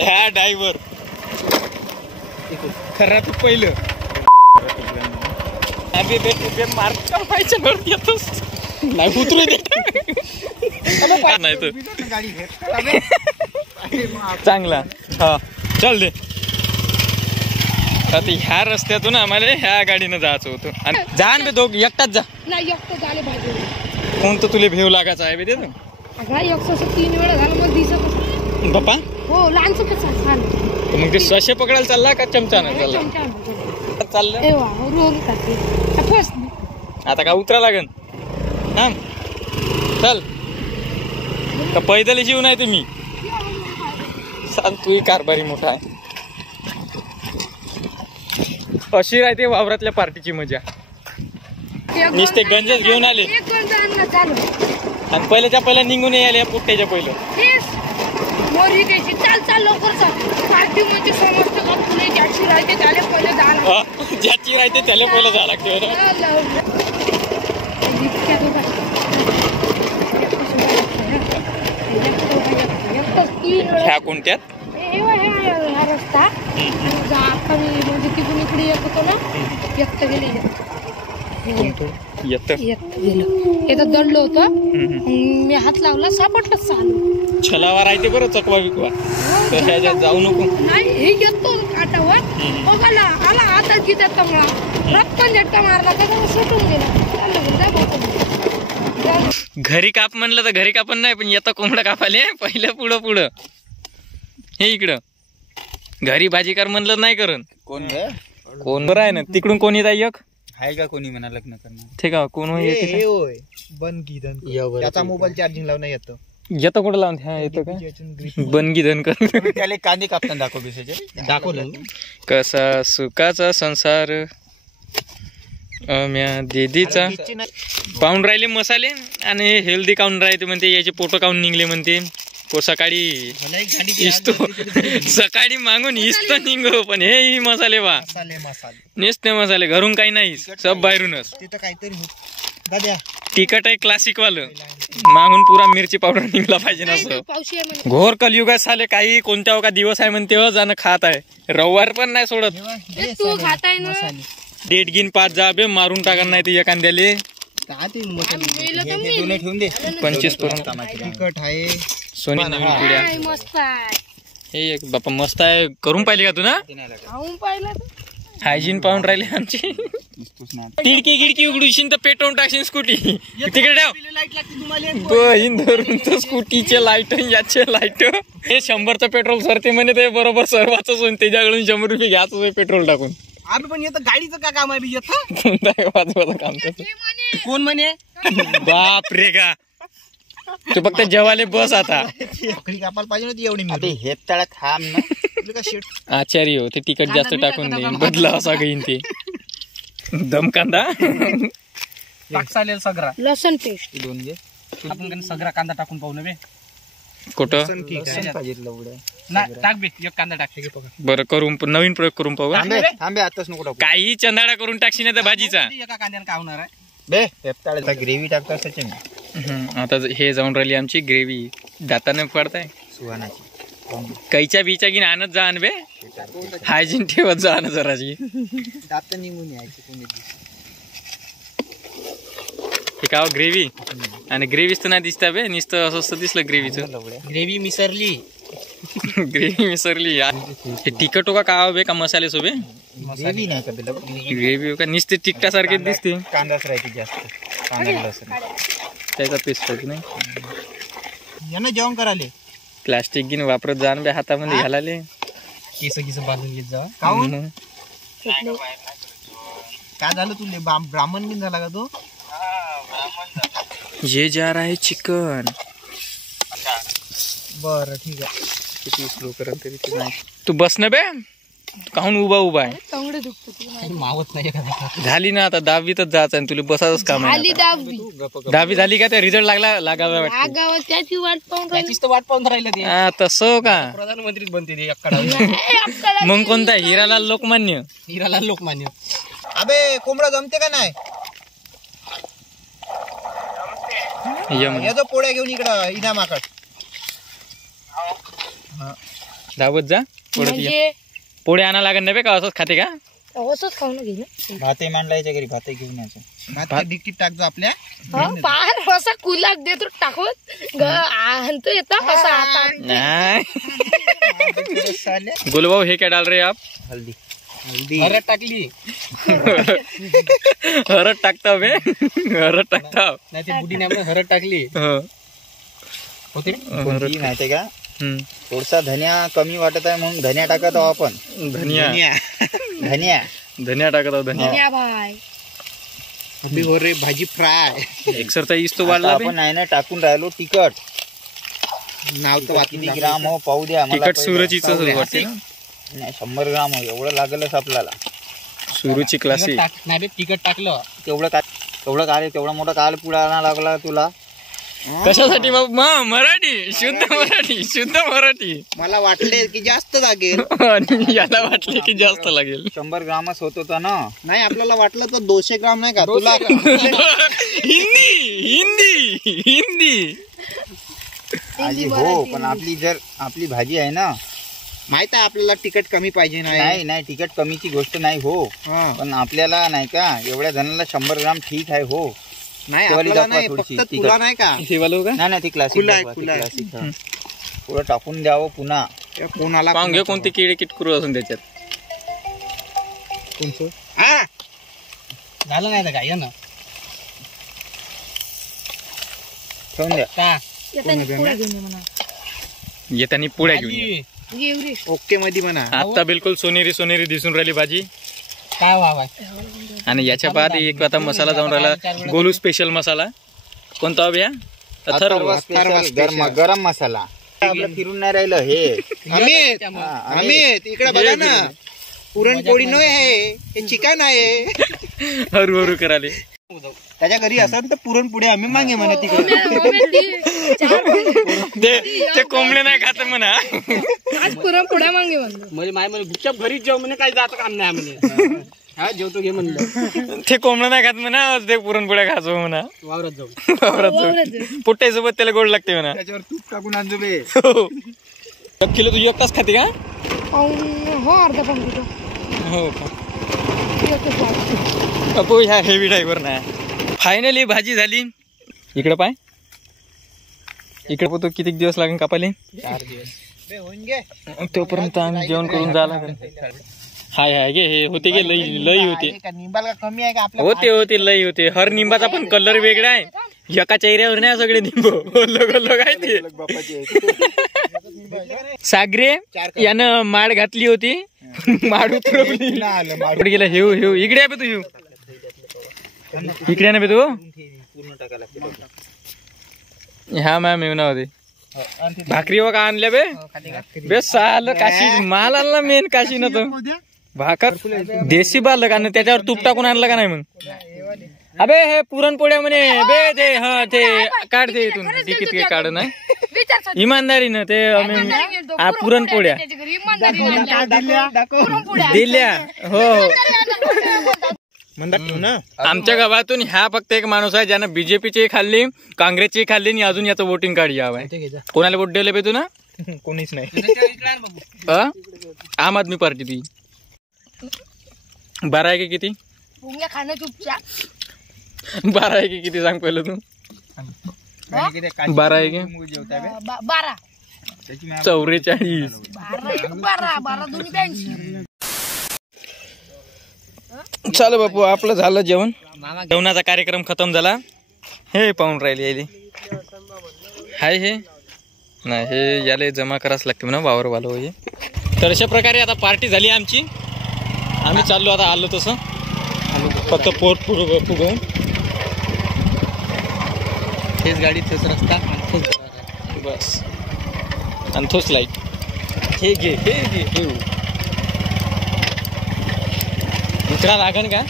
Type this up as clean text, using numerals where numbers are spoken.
ह्या ड्रायव्हर खरा तू पहिलं अबे बे मार्क व्हायच्या वरती येतोस नाही उतरू दे नाही तर चांगला हा चल दे. आता ह्या रस्त्यातून आम्हाला ह्या गाडीनं जायचं होतं आणि जा ना दोघ एकटाच जा. नाही एकटं झाले भाजी कोणतं तुला भेव लागायचं आहे बे ते 3 वेळा झालं मग दिसत बाप्पा. हो लहानच कसं तर मग ते सशे पकडायला चालला का चमचानं चालला चाललं. आता का उतरा लागन हा चल का पैदल जीव नाही तुम्ही सांग तू कारभारी मोठा आहे. अशी राहते वावरातल्या पार्टीची मजा. नुसते गंजच घेऊन आले आणि पहिल्याच्या पहिल्या निघून आले पुट्ट्याच्या पहिलं चाल चाल लवकर पार्टी म्हणजे समजतं का पुणे ज्याची राहते त्याला पहिले जायला ज्याची राहते त्याला पहिलं जायला लागते. ह्या कोणत्यात रस्ता म्हणजे तिकडून इकडे येत होतो ना एकट गेले गेलं दडलं होतं मी हात लावला सापडलंच चालू छलावा राहते बरं चकवा बिकवा तर ह्याच्यात जाऊ नको. नाही हे येतो काटावर मग आला आता किती कमळा रक्त झटका मारला त्याचा सुटून गेला. घरी काप म्हणलं तर घरी कापण नाही पण येतं कोंबडं कापाले पहिलं पुढं हे इकडं घरी भाजी कर म्हणलं नाही करण कोण बरं आहे ना तिकडून कोणी जाई एक आहे का कोणी म्हणा लग्न करणार ठीक आहे कोण त्याचा मोबाईल चार्जिंग लावणं येतं येतं कुठं लावून ह्या येतं का बनगी धन कर त्याला कांदे कापताना दाखवलं कसा सुखाचा संसार म्या दीदीचा पाहून राहिले मसाले आणि हेल्दी काऊन राहते म्हणते याचे फोटो काऊन निघले म्हणते सकाळी इस्तो सकाळी मागून इस्त निघो पण हे मसाले वा नुसते मसाले घरून काही नाही सब बाहेरूनच. तिखट आहे क्लासिक वालं मागून पुरा मिरची पावडर निघला पाहिजे नसतं. घोर कलियुगात साले काही कोणत्या का दिवस आहे म्हणते जाणं खात आहे रविवार पण नाही सोडत. 1.5 गिन 5 जा बे मारून टाका नाही ते एखाद्याले 25 पर्यंत तिखट आहे सोनी नवीन पुड्या हे एक बापा मस्त आहे. करून पाहिले का तू ना हायजीन पाहून राहिले आमची. तिडकी गिडकी उघडूशीन तर पेटवून टाकशील स्कूटी तिकडे ठेव बहीण धरून तर स्कूटीचे लाईट याचे लाईट हे 100चं पेट्रोल सरते म्हणे ते बरोबर सर्वांच त्याच्याकडून 100 रुपये घ्यायचं पेट्रोल टाकून. आम्ही पण येतं गाडीचं का काम आहे वाजवायचं काम तसं कोण म्हणे बाप रे का तू फक्त जेवाले बस आता कापायला पाहिजे नव्हती एवढी हे तळा थांब ना आचार्य हो ते तिकट जास्त टाकून देईन बदला असा घेईन ते दम कांदा चालेल सगळा लसण पेस्ट 2 घे आपण सगळा कांदा टाकून पाहू नव्हे कुठं टाक बे एक कांदा टाक बरं करून नवीन प्रयोग करून पाहू थांबे आताच नको काही चंदाडा करून टाकशील त्या भाजीचा एका कांद्याने काय होणार आहे बे ग्रेव्ही टाकता सचिन. आता हे जाऊन राहिली आमची ग्रेव्ही दाताने पडताय सुहानाची कैच्या बिच्या घेऊन आणत जा बे हायजीन ठेवत जा ना जराची दात निघून यायची कोणी हे का ग्रेव्ही आणि ग्रेव्हीच तर नाही दिसता बे नुसतं असं दिसलं ग्रेव्हीचं ग्रेव्ही मिसरली ग्रेव्ही मिसरली हे तिखट का काय बे का मसाले सोबे ग्रेव्ही नाही का ग्रेव्ही का नुसते तिखटासारखे दिसते कांदाच राहते जास्त कांदा लसूण त्याचा पेस्ट होती नाही यांना जेवण कराले प्लास्टिक गिन वापरत जाण बे हातामध्ये घालाले केस बांधून घेत जा काय झालं तुले ब्राह्मण बिन झाला का तो ये जा रहा है चिकन. बरं ठीक आहे किती स्लो करत तरी ते नाही तू बस ना बे काहून उभा आहे मावत नाही झाली ना आता 10वीतच जायचं आणि तुला बसायचंच काम आहे. 10वी झाली का ते रिझल्ट लागायला वाटतं त्याची वाट पाहून राहिलं तसं का प्रधानमंत्रीच बनते मग कोणता हिरालाल लोकमान्य अबे कोंबडा जमते का नाही याचा पोळ्या घेऊन इकडं इनामाकड धावत जा पुढे म्हणजे पोळे आणा लागत नाही बे का असंच खाते का असंच खाऊन घे ना भातही मांडलायच्या घरी भातही घेऊन यायचं भात डिक्कीत टाकतो आपल्या पार असा कुलाक देतो टाकून आणतो येतो असा आता नाही गुलबाऊ हे क्या डाल रहे आप हल्दी हल्दी हळद टाकली हरद टाकता बे हरद टाकता नाही ते बुडीने आपण हळद टाकली होते कोणती माहितीये का थोडसा धनिया कमी वाटत आहे म्हणून धनिया टाकत आहोत आपण धनिया धनिया धनिया टाकत आहोत धनिया धनिया भाई अभी हो रे भाजी फ्राय एक्सरसाइज तो वाढला आपण नाही ना टाकून राहिलो तिखट नाव तर किती ग्राम हो पाहू द्या तिखट सुरुचीच वाटते ना नाही 100 ग्राम हो एवढं लागलच आपल्याला सुरुची क्लासिक नाही तिखट टाकलं तेवढं मोठा काल पुढा आणा लागला तुला कशासाठी बाबा मराठी शुद्ध मराठी मला वाटले की जास्त लागेल आणि याला वाटले की जास्त लागेल 100 ग्रामच होत होता ना नाही आपल्याला वाटलं तर 200 ग्राम नाही का तुला हिंदी आजी हो पण आपली भाजी आहे ना माहित आहे आपल्याला तिखट कमी पाहिजे नाही तिखट कमीची गोष्ट नाही हो पण आपल्याला नाही का एवढ्या जणांना 100 ग्राम ठीक आहे हो नाही आपल्याला नाही फक्त तुला नाही का हे वालो का नाही ती क्लासिक पुढं टाकून द्यावं पुन्हा कोणाला पाहून कोणते किडे किटकुरू असून त्याच्यात कोणचं झालं नाही का ना ठेवून द्या का येतानी पुढे घेऊन ओके मध्ये म्हणा आता बिलकुल सोनेरी दिसून राहिली भाजी काय व्हावा आणि याच्या बाद एक आता मसाला जाऊन राहिला गोलू स्पेशल मसाला कोणता हव्या गरम मसाला आपलं फिरून नाही राहिलं हे अमित इकडे बघा ना पुरणपोळी नाही आहे हे चिकन आहे हरू कराले त्याच्या घरी असं तर पुरणपोळी आम्ही मागे म्हणा तिकडे ते कोंबडे नाही खात म्हणा आज पुरणपोळ्या मागे म्हणलं म्हणजे माय म्हणे गुपचाप घरीच जेव म्हणे काही जात काम नाही म्हणे हा जेवतो घे म्हणलं ते कोंबडं नाही खात म्हणा ते पुरणपोळ्या खाचो म्हणा वावरात जाऊ पुट्ट्यासोबत त्याला गोड लागते म्हणा त्याच्यावर तूप टाकून आणतो बे 1 किलो तू एकटाच खाते का हो अर्धा पण हो का अपो ह्या हेवी ड्रायव्हर नाही फायनली भाजी झाली इकडे पाय इकडे पोतो किती दिवस लागेल कापाले 4 दिवस तोपर्यंत आम्ही जेवण करून जायला हाय गे हे होते गे लई होते निंबाला कमी आहे का आपल्या होते लई होते हर निंबाचा पण कलर वेगळा आहे एका चेहऱ्यावर नाही सगळे निंब लोक आहे ते सागरे यानं माड घातली होती माड उतरवली गेला हेऊ इकडे आहे तू इकडे ना बे तू ह्या मॅम येऊ ना होते भाकरी व का आणल्या बे साल काशी माल आणला मेन काशी न तो भाकर देशी बाल का त्याच्यावर तूप टाकून आणलं का नाही मग अबे हे पुरणपोळ्या म्हणे बे ते हा ते काढते इथून तिकीट काढ नाही इमानदारीनं ते पुरणपोळ्या दिल्या हो आमच्या गावातून ह्या फक्त एक माणूस आहे ज्यानं बीजेपीची खाल्ली काँग्रेसची खाल्ली आणि अजून याचं वोटिंग कार्ड यावं आहे कोणाला वोट दिले तू ना कोणीच नाही आम आदमी पार्टी ती 12 आहे की किती खाणं चुपचाप 12 आहे की किती सांग पहिलं तू 12 आहे की 12 44 12 दोन्ही 82 चालू बापू आपलं झालं जेवण जेवणाचा कार्यक्रम खतम झाला हे पाहून राहिले हाय हे नाही हे याला जमा करावंच लागते म्हणा वावरवालो हे तर अशा प्रकारे आता पार्टी झाली आमची आम्ही चाललो आता आलो तसं फक्त पोट फुगवून तेच गाडी तेच रस्ता बस आणि तोच लाईट हे घे दुसरा लागन का